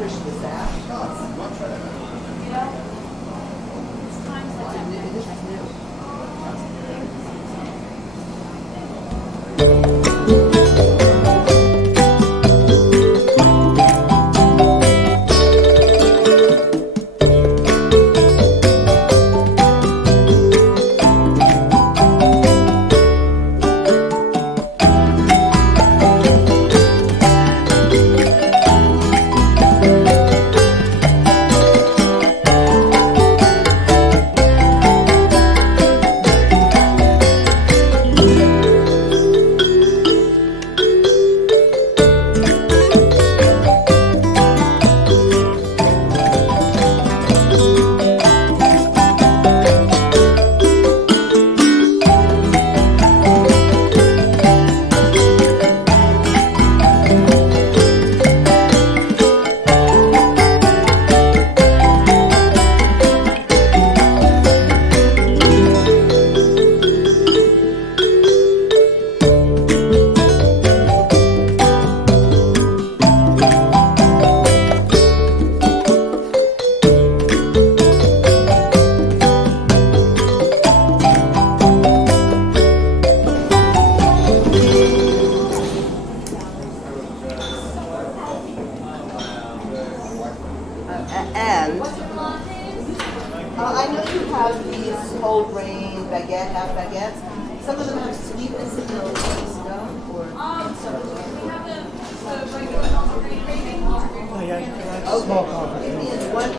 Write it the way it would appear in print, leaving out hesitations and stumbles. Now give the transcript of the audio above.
push this out. And I know you have these whole grain baguette, half baguettes. Some of them have sweetness in those, no? Or some of them. We have the regular whole grain. Oh yeah, small coffee. One